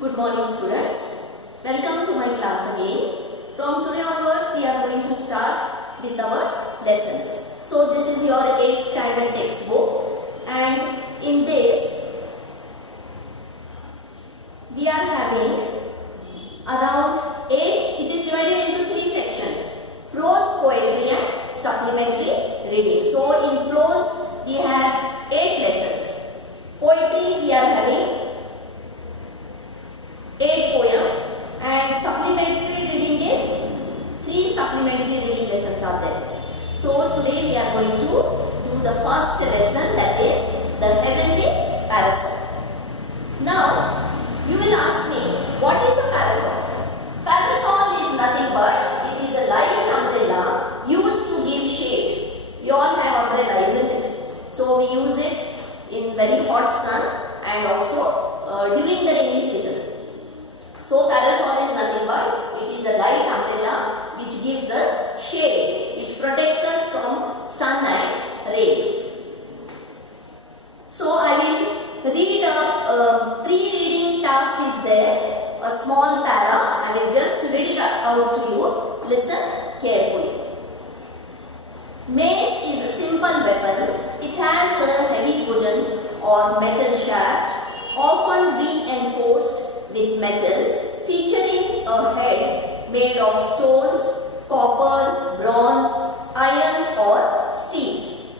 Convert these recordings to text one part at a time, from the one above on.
Good morning students. Welcome to my class again. From today onwards we are going to start with our lessons. So this is your 8th standard textbook and in this we are having around 8, it is divided into 3 sections. Prose, poetry and supplementary reading. So in prose we have 8 lessons. Poetry we are having 8 poems and supplementary reading is 3 supplementary reading lessons are there. So today we are going to do the first lesson, that is the heavenly parasol. Now you will ask me, what is a parasol? Parasol is nothing but it is a light umbrella used to give shade. You all have umbrella, isn't it? So we use it in very hot sun and also during the rainy season. So parasol is nothing but it is a light umbrella which gives us shade, which protects us from sun and rain. So I will read a pre-reading task is there, a small para. I will just read it out to you. Listen carefully. Mace is a simple weapon. It has a heavy wooden or metal shaft, often reinforced with metal, featuring a head made of stones, copper, bronze, iron or steel.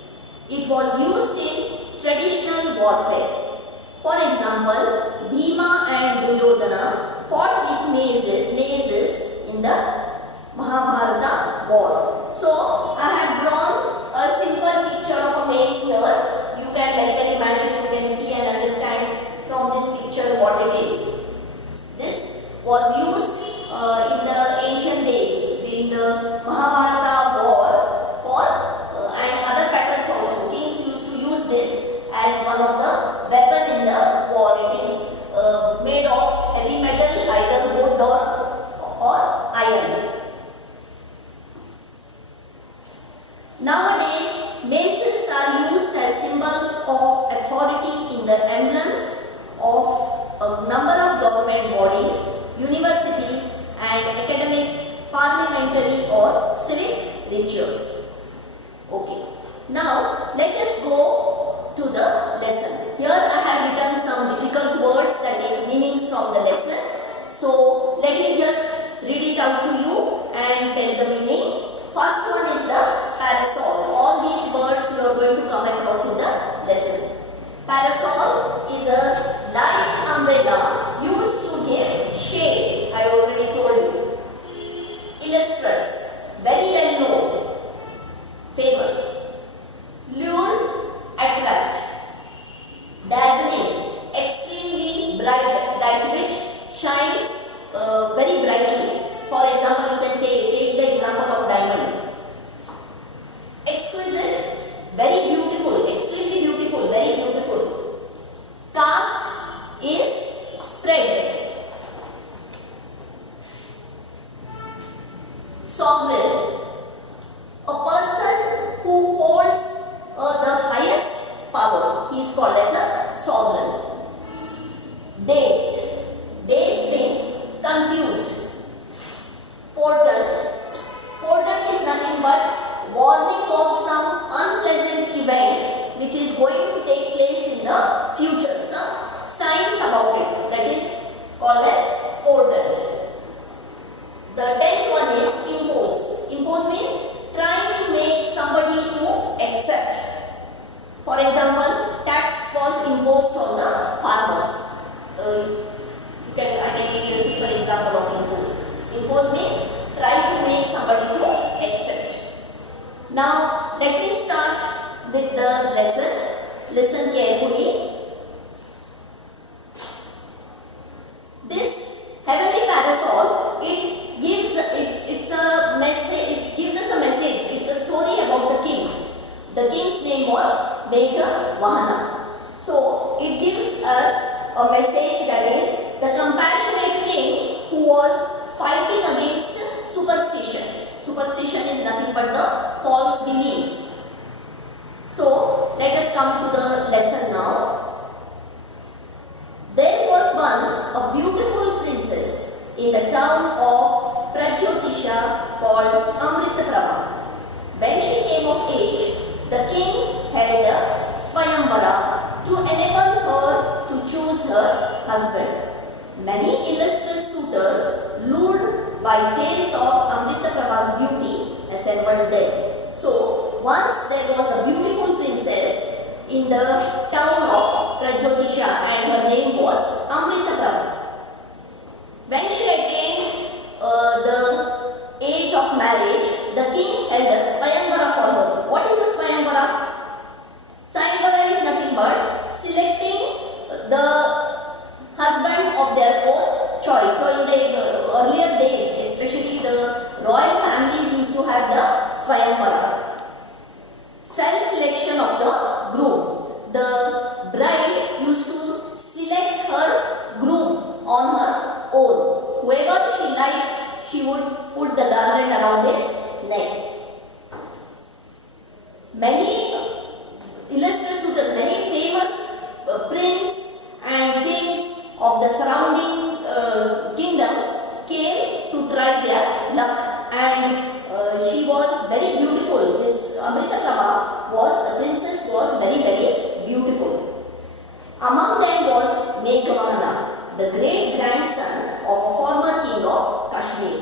It was used in traditional warfare. For example, Bhima and Duryodhana fought with mazes in the Mahabharata war. So I have drawn a simple picture of a mace here. You can imagine, you can see and understand from this picture what it is. This was used in the ancient days during the Mahabharata war for and other battles also. Kings used to use this as one of the weapon in the war. It is made of heavy metal, either wood or iron. Nowadays, maces are used as symbols of authority in the emblems of a number of government bodies, universities and academic, parliamentary or civic rituals. Okay. Now let us go to the lesson. Here I have written some difficult words, that is meanings from the lesson. So let me just read it out to you and tell the meaning. First one is the parasol. All these words you are going to come across in the lesson. Parasol is a light umbrella used to give shade. I already told you. Illustrious, very well known, famous. Lure, attract. Dazzling, extremely bright, which shines very brightly. For example, you can take the example of diamond. Exquisite, very beautiful, extremely beautiful, very beautiful. Cast is spread. Sovereign, a person who holds the highest power. He is called as a sovereign. Dazed, dazed means confused. Portent, portent is nothing but warning of some unpleasant event which is going to take place in the future. Some signs about it, that is called as portent. The 10th one is impose. Impose means trying to make somebody to accept. For example, tax was imposed on the farmers. I can give you a simple example of impose. Impose means try to make somebody to accept. Now let me start with the lesson. Listen carefully. This heavenly parasol, it gives it's a message. It gives us a message. It's a story about the king. The king's name was Vahana. So it gives us a message, that is the compassionate king who was fighting against superstition. Superstition is nothing but the false beliefs. So let us come to the lesson now. Many illustrious suitors, lured by tales of Amrita Prabha's beauty, assembled there. So, once there was a beautiful princess in the town of Prajyotisha and her name was Amrita Prabha. When she attained the age of marriage, the king held a Swayamvara for her. What is a Swayamvara? Swayamvara is nothing but selecting the husband of their own choice. So in the earlier days, especially the royal families used to have the Swayamvara. Self-selection of the groom. The bride used to select her groom on her own. Whoever she likes, she would put the garland around his neck. Many illustrious suitors, many famous princes and kings of the surrounding kingdoms came to try their luck, and she was very beautiful. This Amrita Prabha the princess was very, very beautiful. Among them was Meghavana, the great grandson of a former king of Kashmir.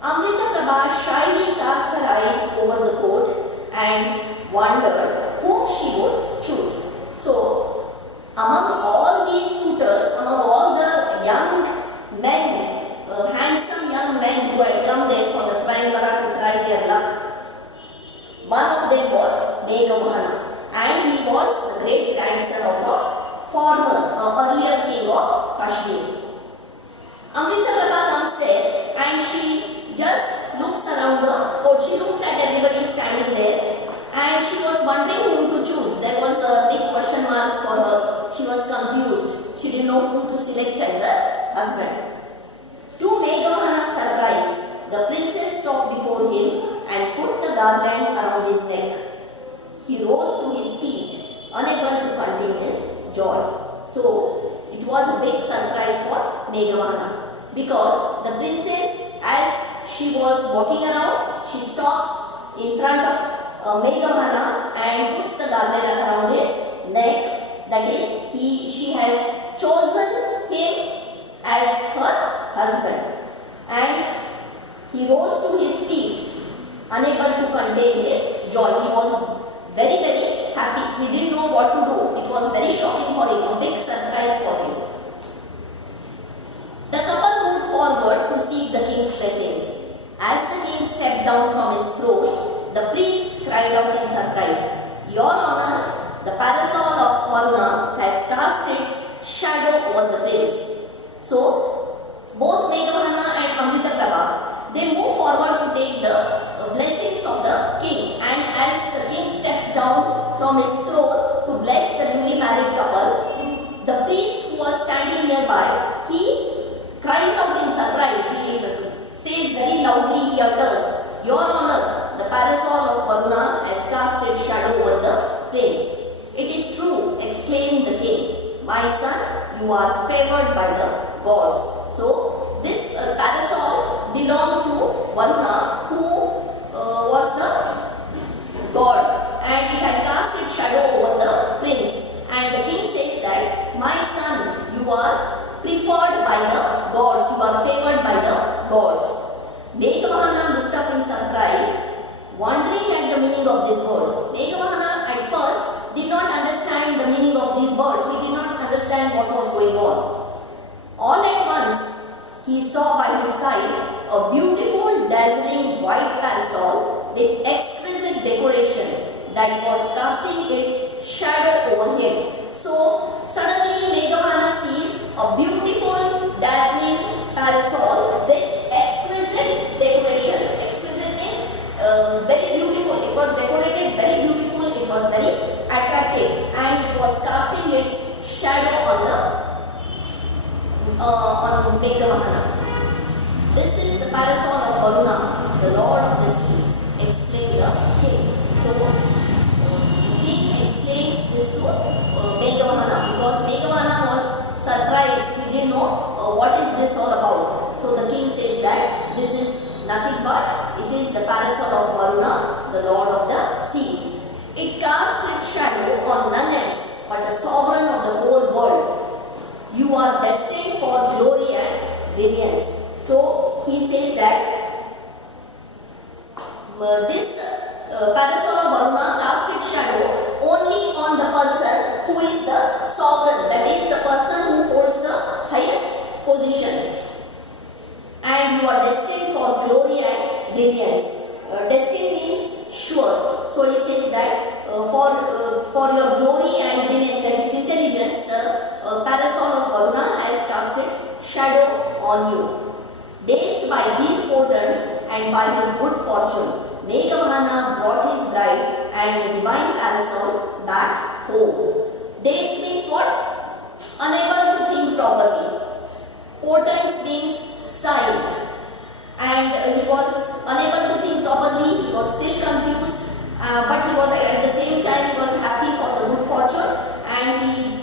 Amrita Prabha shyly cast her eyes over the court and wondered whom she would choose. So, among all these suitors, among all the young men, handsome young men who had come there for the Swayamvara to try their luck, one of them was Meghavana, and he was the great grandson of a earlier king of Kashmir. Amrita Prabha comes there and she just looks around the court. She looks at everybody standing there and she was wondering whom to choose. There was a big question mark for her. She was confused. She didn't know whom to select as her husband. To Meghavana's surprise, the princess stopped before him and put the garland around his neck. He rose to his feet, unable to contain his joy. So, it was a big surprise for Meghavana, because the princess, as she was walking around, she stops in front of Meghavana and puts the garland around his neck. That is, she has chosen him as her husband. And he rose to his feet, unable to contain his joy. He was very, very happy. He didn't know what to do. It was very shocking for him, a big surprise for him. The couple moved forward to seek the king's blessings. As the king stepped down from his throne, the priest cried out in surprise, "Your Honor, the parasol of Varuna has cast its shadow over the prince." So, both Meghavana and Amrita Prabha, they move forward to take the blessings of the king, and as the king steps down from his throne to bless the newly married couple, the priest who was standing nearby, he cries out in surprise. He says very loudly, he utters, "Your Honor, the parasol of Varuna has cast its shadow over the prince." "It is true," exclaimed the king. "My son, you are favored by the gods." So, this parasol belonged to Varuna, who was the god, and it had cast its shadow over the prince. And the king says that, "My son, you are preferred by the gods, you are favored by the gods." Meghavana looked up in surprise, wondering at the meaning of these words. Meghavana at first did not understand the meaning of these words. He did not understand what was going on. All at once, he saw by his side a beautiful, dazzling white parasol with exquisite decoration that was casting its shadow over him. So, suddenly Meghavana sees a beautiful, dazzling parasol with exquisite decoration. Exquisite means very beautiful. It was decorated very beautiful. It was very attractive, and it was casting its shadow on Meghavana. "This is the parasol of Varuna, the lord of the seas," explained the king. So, king explains this to Meghavana, because Meghavana was surprised. He didn't know what is this all about. So, the king says that this is nothing but it is the parasol of Varuna, the lord of the seas. It casts its shadow on none else but the sovereign of the whole world. You are destined for glory brilliance. So he says that this parasol of Varuna casts its shadow only on the person who is the sovereign, that is the person who holds the highest position. And you are destined for glory and brilliance. Destined means sure. So he says that for your glory and brilliance, that is intelligence, the parasol of Varuna has cast its shadow on you. Dazed by these portents and by his good fortune, Meghavana brought his bride and the divine parasol back home. Dazed means what? Unable to think properly. Portents means sign. And he was unable to think properly, he was still confused, but he was at the same time he was happy for the good fortune, and he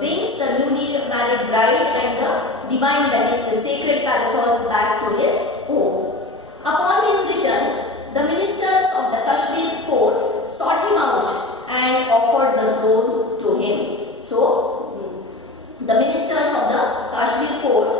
brings the newly married bride and the divine, that is the sacred parasol, back to his home. Upon his return, the ministers of the Kashmir court sought him out and offered the throne to him. So, the ministers of the Kashmir court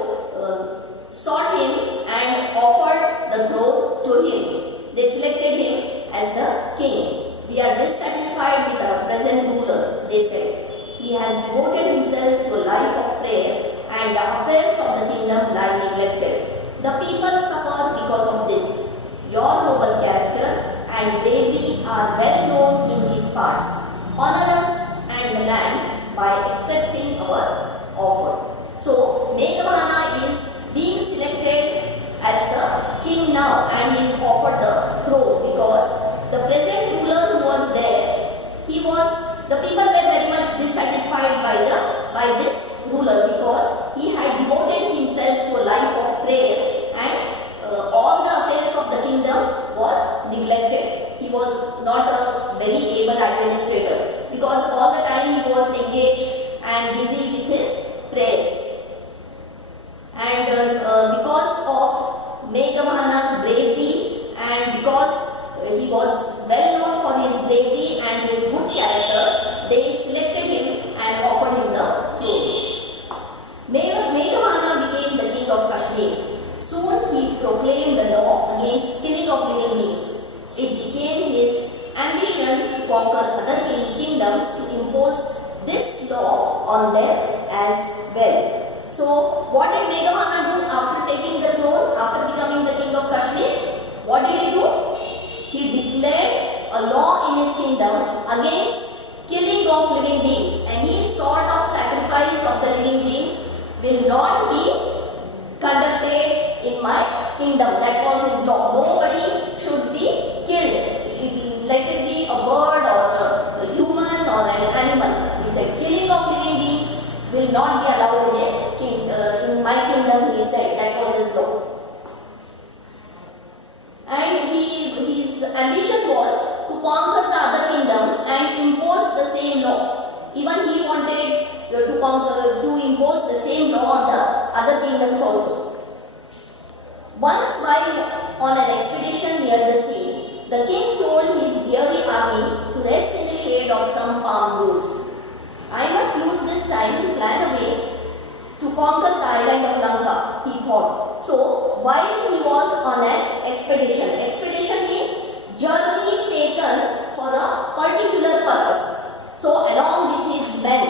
sought him and offered the throne to him. They selected him as the king. We are dissatisfied with our present ruler, they said. He has devoted himself to a life of prayer and the affairs of the kingdom lie neglected. The people suffer because of this. Your noble character and bravery are well known in these parts. Honor us and the land by accepting our offer. So, Meghavana is being selected as the king now, and he is offered the throne because the present ruler who was there, the people were very much dissatisfied by this ruler because he had devoted himself to a life of prayer and all the affairs of the kingdom was neglected. He was not a very able administrator because all the time he was engaged and busy with his prayers. And because of Meghavana's bravery and because he was well known for his bravery and his good character, they selected him and offered him the throne. Meghavana became the king of Kashmir. Soon he proclaimed the law against killing of living beings. It became his ambition to conquer other kingdoms to impose this law on them as well. So, what did Meghavana do after taking the throne, after becoming the king of Kashmir? What did he do? He declared a law in his kingdom against killing of living beings. Any sort of sacrifice of the living beings will not be conducted in my kingdom. That was his law. Nobody should be killed. Let it be a bird or a human or an animal. He said killing of living beings will not be allowed in my kingdom, he said. That was his law. And his ambition was to conquer the other kingdoms and impose the same law. Even he wanted to impose the same law on the other kingdoms also. Once while on an expedition near the sea, the king told his weary army to rest in the shade of some palm groves. I must use this time to plan a way to conquer the island of Lanka, he thought. So, while he was on an expedition means journey taken for a particular purpose. So, along with his men,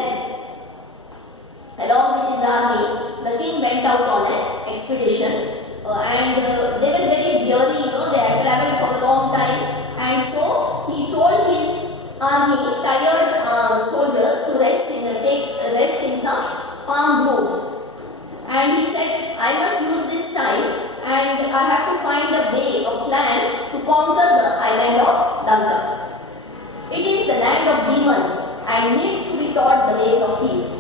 along with his army, the king went out on an expedition and they were very weary, they had traveled for a long time, and so he told his army, tired soldiers, to take rest in some palm groves. And he said, I must use this time and I have to find a way, a plan to conquer the island of Lanka. It is the land of demons and needs to be taught the ways of peace.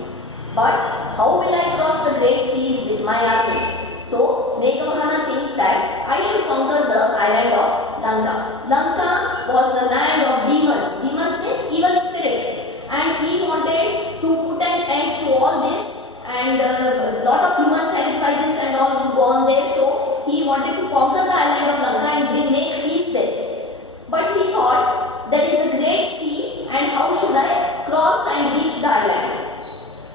But how will I cross the great seas with my army? So, Meghavana thinks that I should conquer the island of Lanka. Lanka was the land of demons. Demons means evil spirit. And he wanted to put an end to all this, and a lot of human sacrifices and all would go on there. So, he wanted to conquer the island of Lanka and make peace there. But he thought, there is a great sea and how should I cross and reach the island?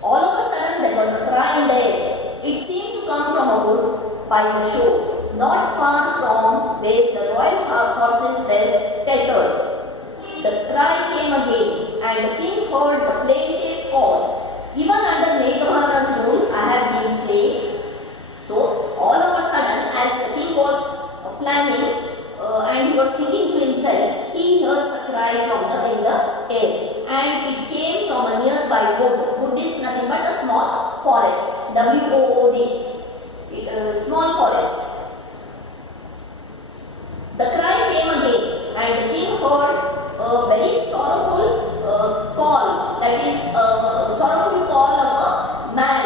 All of a sudden, there was a cry in the air. It seemed to come wood by the shore, not far from where the royal horses were tethered. The cry came again, and the king heard the plaintive call. Even under Meghavana's rule, I have been slain. So, all of a sudden, as the king was planning and he was thinking to himself, he hears a cry in the air, and it came from a nearby wood. Wood is nothing but a small forest. W-O-O-D. Small forest. The cry came again, and the king heard a very sorrowful call. That is a sorrowful call of a man,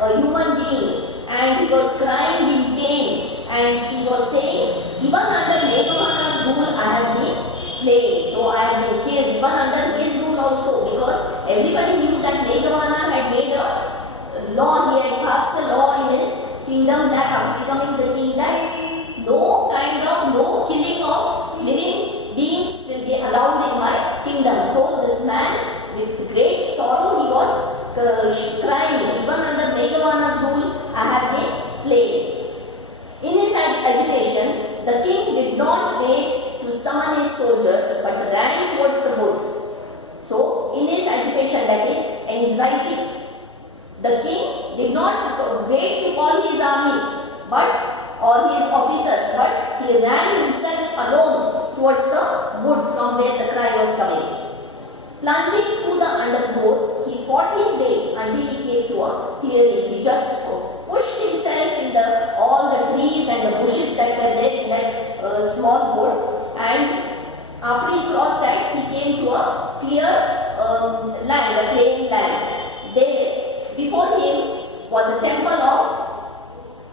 a human being, and he was crying in pain, and he was saying, even under Meghavana's rule I have been slain. So I have been killed, even under his rule also, because everybody knew that Meghavana had made a law, he had passed a law in his kingdom that after becoming the king, that no killing of living beings will be allowed in my kingdom. So this man, with great sorrow, he was crying, even under Meghavana's rule I have been slain. In his agitation, the king did not wait to summon his soldiers, but ran towards the wood. So, in his agitation, that is anxiety, the king did not wait to call his army, or his officers, but he ran himself alone towards the wood from where the cry was coming. Plunging through the undergrowth, he fought his way until he came to a clearing. He just pushed himself in all the trees and the bushes that were there in that small wood, and after he crossed that, he came to a clear land, a plain land. There, before him was a temple of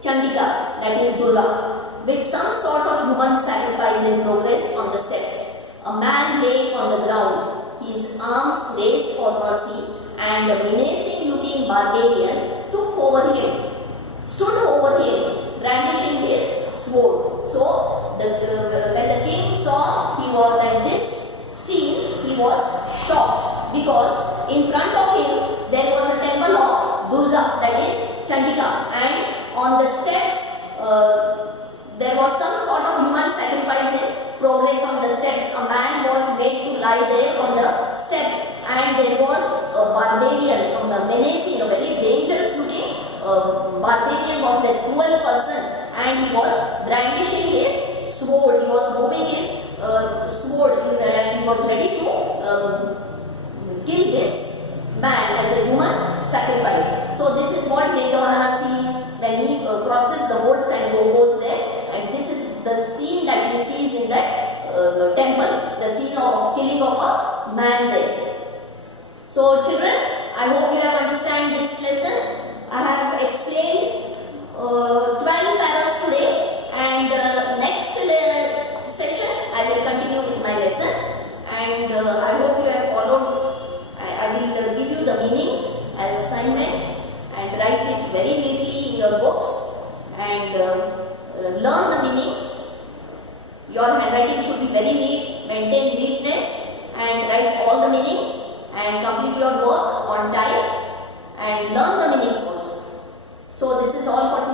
Chandika, that is Durga, with some sort of human sacrifice in progress on the steps. A man lay on the ground, his arms raised for mercy, and a menacing-looking barbarian stood over him, brandishing his sword. So, when the king saw this scene, he was shocked, because in front of him there was a temple of Durga, that is Chandika, and on the steps there was some sort of human sacrifice in progress on the steps. A man was made to lie there on the steps, and there was a barbarian, a menacing, a very dangerous looking barbarian was a cruel person, and he was brandishing his sword. He was moving his sword, and he was ready to kill this man as a human sacrifice. So this is what Meghavana sees when he crosses the woods and goes there, and this is the scene that he sees in that temple, the scene of killing of a man there. So children, I hope you have understand this lesson. I have explained 12 paras today, and next session I will continue with my lesson, and I hope you have followed. I will give you the meanings as assignment and write it very neatly in your books, and learn the meanings. Your handwriting should be very neat, maintain neatness, and write all the meanings, and complete your work on time, and learn the meanings also. So this is all for